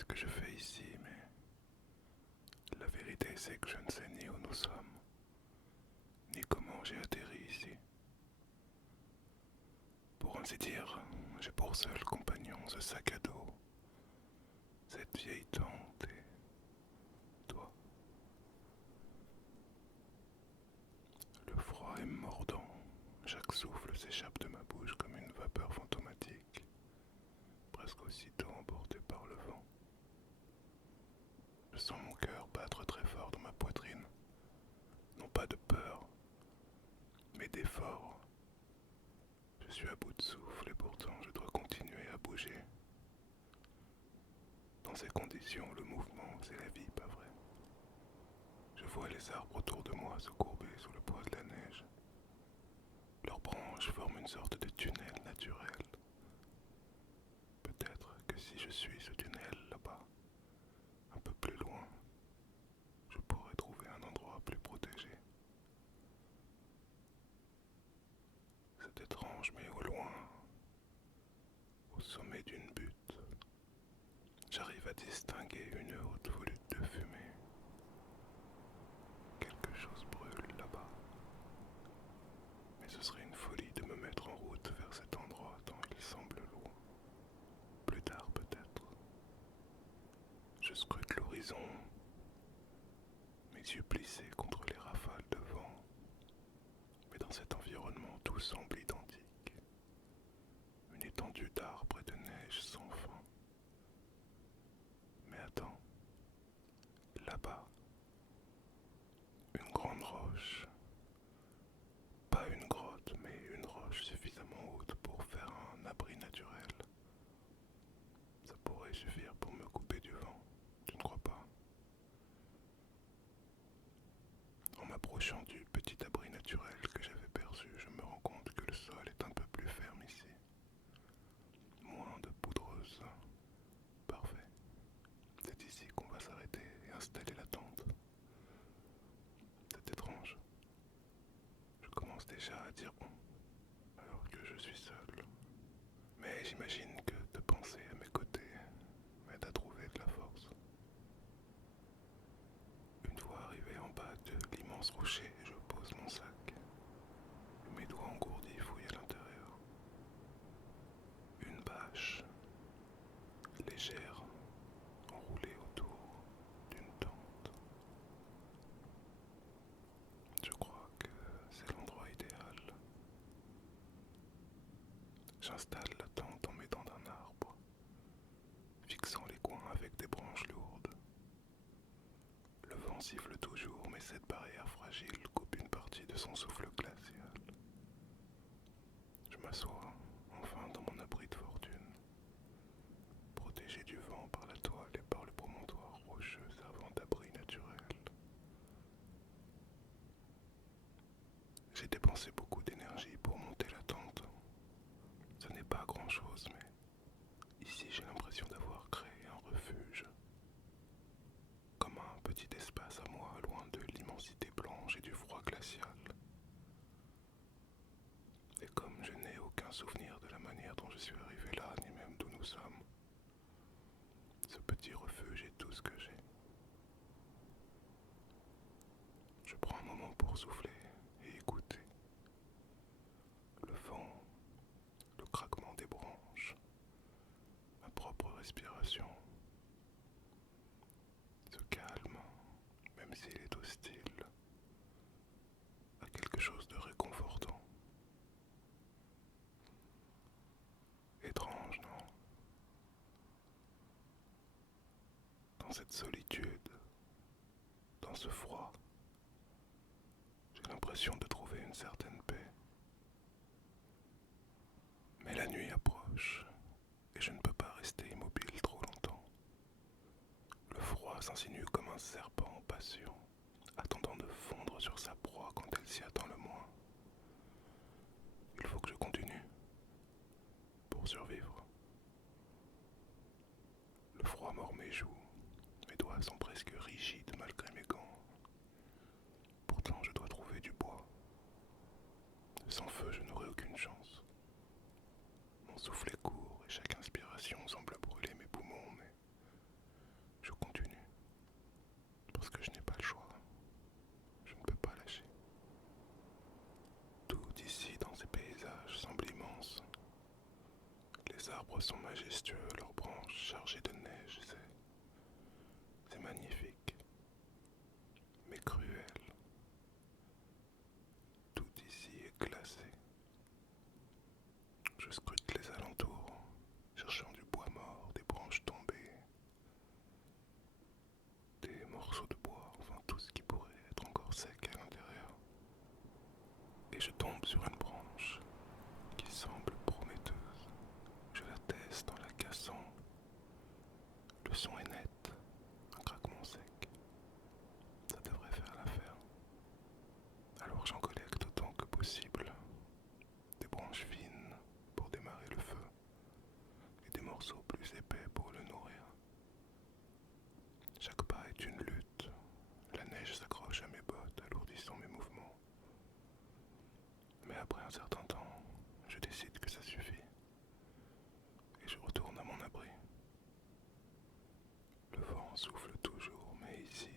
ce que je fais ici, mais la vérité c'est que je ne sais ni où nous sommes, ni comment j'ai atterri ici. Pour ainsi dire, j'ai pour seul compagnon ce sac à dos, cette vieille tante et toi. Le froid est mordant, chaque souffle s'échappe de ma bouche comme une vapeur fantomatique, presque aussitôt emportée par le vent. Je sens mon cœur battre très fort dans ma poitrine, non pas de peur, mais d'effort. Je suis à bout de souffle et pourtant je dois continuer à bouger. Dans ces conditions, le mouvement, c'est la vie, pas vrai? Je vois les arbres autour de moi se courber sous le poids de la neige. Leurs branches forment une sorte de tunnel naturel. Peut-être que si je suis ce tunnel là-bas, un peu plus loin, je pourrais trouver un endroit plus protégé. C'est étrange, mais au loin, au sommet d'une butte, j'arrive à distinguer une haute volute de fumée. Quelque chose brûle là-bas. Mais ce serait une folie de me mettre en route vers cet endroit tant il semble loin. Plus tard peut-être. Je scrute l'horizon, mes yeux plissés contre les rafales de vent. Mais dans cet environnement tout semble identique. Une étendue d'arbres et de neige sans fin. Mais attends, là-bas, une grande roche. Pas une grotte, mais une roche suffisamment haute pour faire un abri naturel. Ça pourrait suffire pour me couper du vent, tu ne crois pas? En m'approchant du petit abri naturel que j'avais perçu, je me rends compte que le sol est un peu plus ferme ici. Moins de poudreuse. Parfait. C'est ici qu'on va s'arrêter et installer la tente. C'est étrange. Je commence déjà à dire on, alors que je suis seul. Mais j'imagine que de penser à mes côtés m'aide à trouver de la force. Une fois arrivé en bas de l'immense rocher, je pose mon sac. Mes doigts engourdis fouillent à l'intérieur. Une bâche, légère, enroulée autour d'une tente. Je crois que c'est l'endroit idéal. J'installe la tente en m'aidant d'un arbre, fixant les coins avec des branches lourdes. Le vent siffle toujours, mais cette barrière fragile coupe une partie de son souffle glacial. Je m'assois enfin dans mon abri de fortune, protégé du vent par la toile et par le promontoire rocheux servant d'abri naturel. J'ai dépensé beaucoup d'énergie pour monter la tente. Ce n'est pas grand-chose, mais ici j'ai l'impression d'avoir créé un refuge. Comme un petit espace à moi, loin de l'immensité blanche et du froid glacial. Et comme je n'ai aucun souvenir de la manière dont je suis arrivé là, ni même d'où nous sommes, ce petit refuge est tout ce que j'ai. Je prends un moment pour souffler et écouter. Le vent, le craquement des branches, ma propre respiration. Ce calme, même s'il est hostile, a quelque chose de réconfortant. Étrange, non? Dans cette solitude, dans ce froid, j'ai l'impression de trouver une certaine paix. Mais la nuit approche, et je ne peux pas rester immobile trop longtemps. Le froid s'insinue comme un serpent patient, attendant de fondre sur sa proie quand elle s'y attend le moins. Il faut que je continue, pour survivre. Le froid mord mes joues, mes doigts sont presque rigides malgré mes gants. Pourtant je dois trouver du bois. Sans feu je n'aurai aucune chance. Mon souffle est court et chaque inspiration semble brûler mes poumons, mais arbres sont majestueux, leurs branches chargées de neige, c'est magnifique, mais cruel. Tout ici est glacé. Je scrute les alentours, cherchant du bois mort, des branches tombées, des morceaux de bois, enfin tout ce qui pourrait être encore sec à l'intérieur. Et je tombe sur une branche qui semble prometteuse. Je la teste en la cassant. Le son est net, un craquement sec. Ça devrait faire l'affaire. Alors j'en collecte autant que possible. Des branches fines pour démarrer le feu et des morceaux plus épais pour le nourrir. Chaque pas est une lutte. La neige s'accroche à mes bottes, alourdissant mes mouvements. Mais après un certain temps, je décide que ça suffit et je retourne à mon abri. Le vent souffle toujours, mais ici,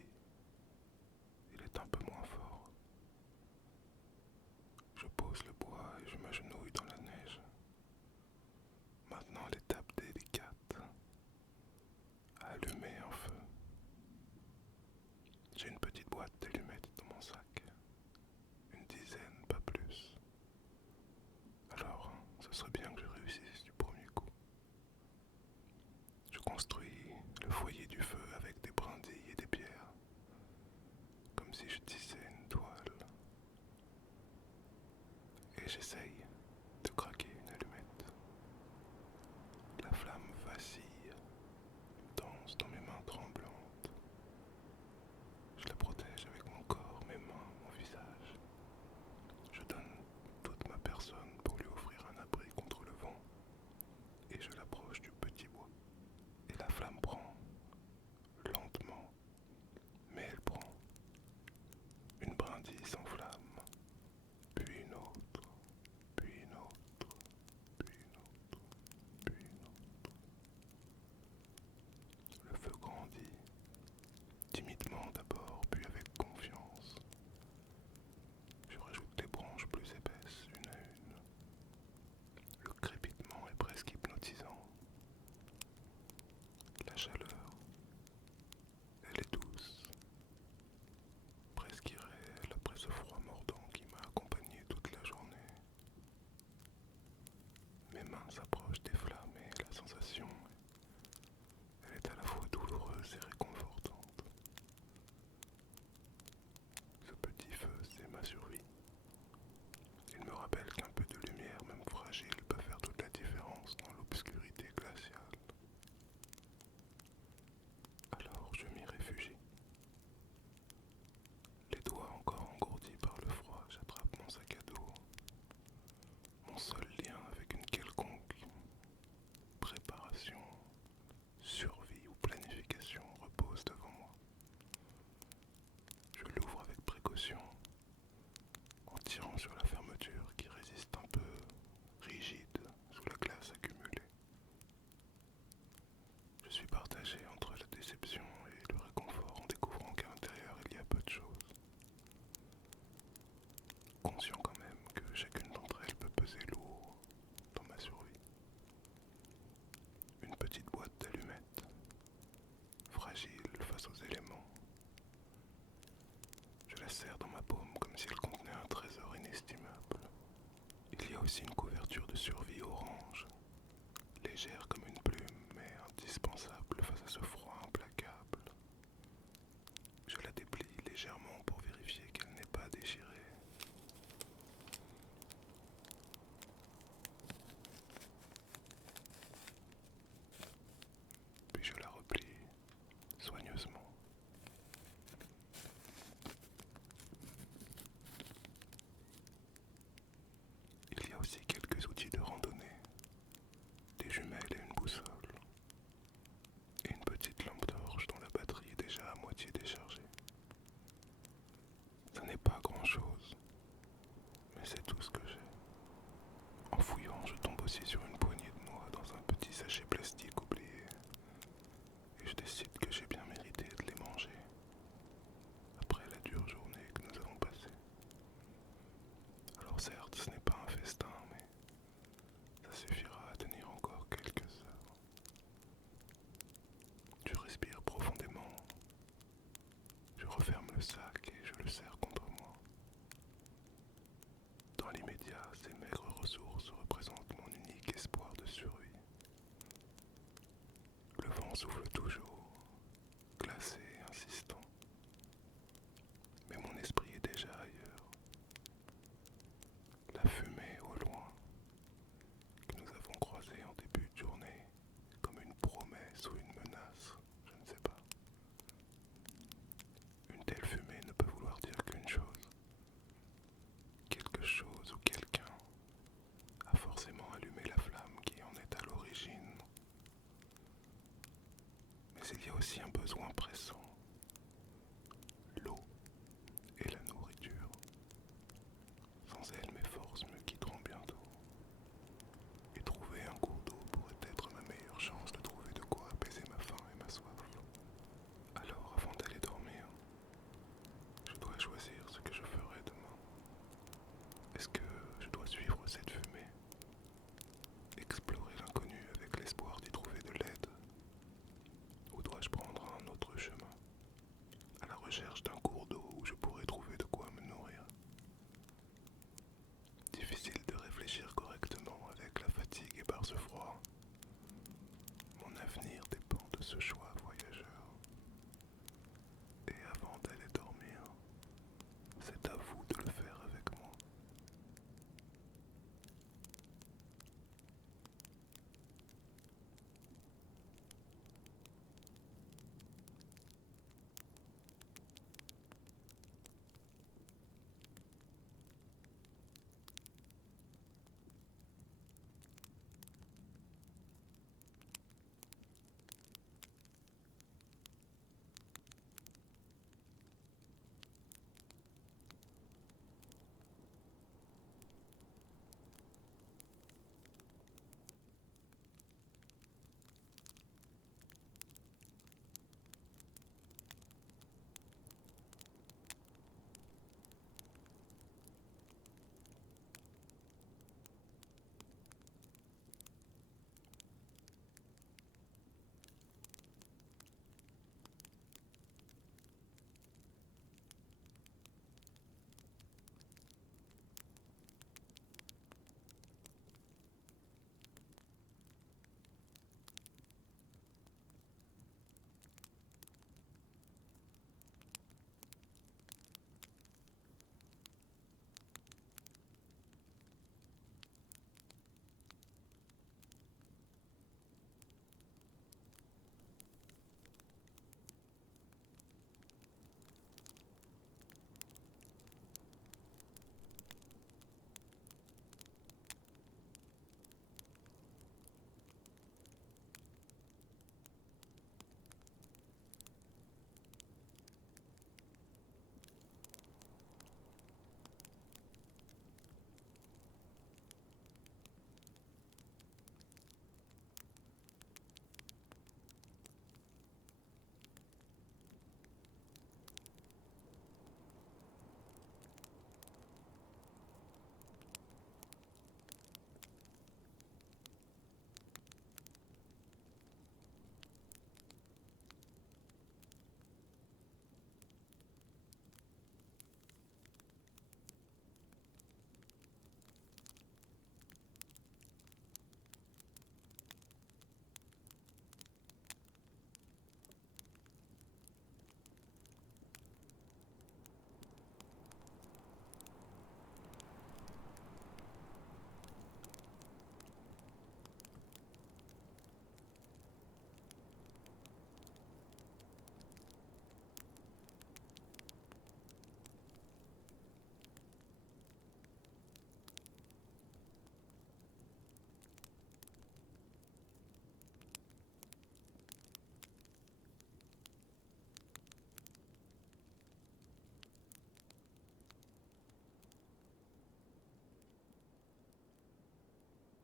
il est un peu moins fort. Je pose le bois et je m'agenouille dans la neige. Maintenant l'étape délicate, allumer un feu. J'ai une petite boîte d'allumettes dans mon sac, une dizaine, pas plus. Alors, ce serait bien que je réussisse du premier coup. Je construis le foyer du feu avec des brindilles et des pierres, comme si je tissais une toile. Et j'essaye de craquer une allumette. La flamme vacille, danse dans mes mains tremblantes. Je la protège avec mon corps, mes mains, mon visage. Je donne toute ma personne pour lui offrir un abri contre le vent. Et je l'approche du petit bois. Et la flamme prend, lentement, mais elle prend. Une brindille s'enflamme, puis une autre, puis une autre, puis une autre, puis une autre. Le feu grandit, timidement d'abord, puis avec confiance. Je rajoute des branches plus épaisses, une à une. Le crépitement est presque hypnotisant. La chaleur, elle est douce, presque irréelle après ce froid mordant qui m'a accompagné toute la journée. Mes mains s'approchent des flammes et la sensation, elle est à la fois douloureuse et réconfortante. Ce petit feu, c'est ma survie. Il me rappelle qu'un peu de lumière, même fragile, peut faire toute la différence dans l'obscurité glaciale. Alors je m'y réfugie. Les doigts encore engourdis par le froid, j'attrape mon sac à dos. Mon seul lien avec une quelconque préparation, survie ou planification repose devant moi. Je l'ouvre avec précaution, en tirant sur la fermeture qui résiste un peu rigide sous la glace accumulée. Je suis partagé entre la déception et le réconfort en découvrant qu'à l'intérieur il y a peu de choses. Conscient quand même que chacune d'entre elles peut peser lourd dans ma survie. Une petite boîte d'allumettes, fragile face aux éléments. Je la serre dans ma paume comme si elle contenait un trésor inestimable. Il y a aussi une couverture de survie orange, légère comme une plume, mais indispensable face à ce froid implacable. Je la déplie légèrement pour vérifier qu'elle n'est pas déchirée. Puis je la replie soigneusement. Il y a aussi quelques outils de randonnée, des jumelles et une boussole, et une petite lampe torche dont la batterie est déjà à moitié déchargée. Ça n'est pas grand-chose, mais c'est tout ce que j'ai. En fouillant, je tombe aussi sur une